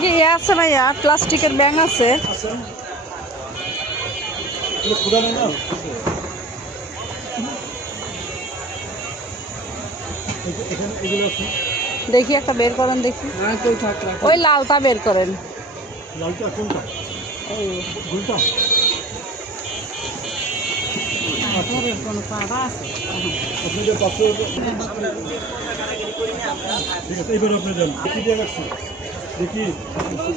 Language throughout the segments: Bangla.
কি ইয়ে আছে ভাইয়া, প্লাস্টিকের ব্যাং আছে? দেখি একটা বের করেন দেখি। ওই লালটা বের করেন। লালটা কোনটা? কোনো পাড়া আছে? আপনাদের পাশে ঠিক আছে, এবার আপনি যান। দেখি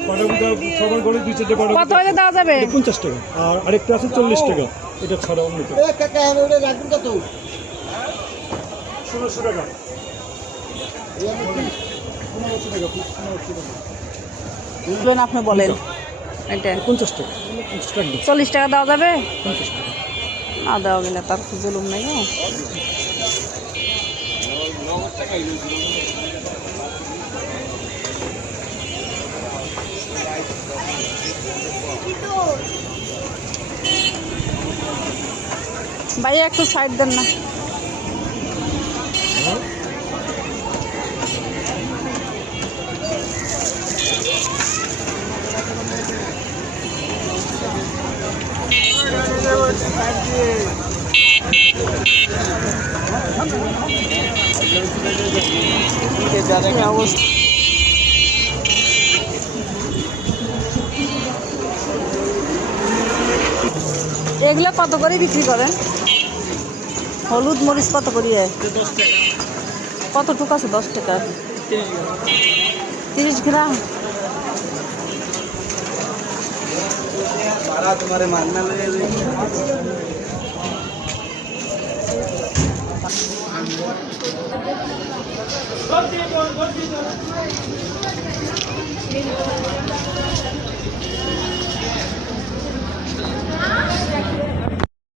পাড়াগুলো সবার ঘরে 2-4টে পাড়া। কত হলে দেওয়া যাবে? 50 টাকা। আর আরেকটা আছে 40 টাকা। এটা ছাড়া অন্যটা 1600 টাকা। 1500 টাকা। আপনি বলেন। এটা 50 টাকা। 50 টাকা। 40 টাকা দেওয়া যাবে? 50 টাকা। না দেওয়া গেলে তার জুলুম নেই। ভাইয়া একটু সাইড দেন না। এগুলো কত করে বিক্রি করেন? হলুদ মরিচ কত করিয়ে? কত টুক আছে? 10 টাকা। 30 গ্রাম। तुम्हारे मानना लगे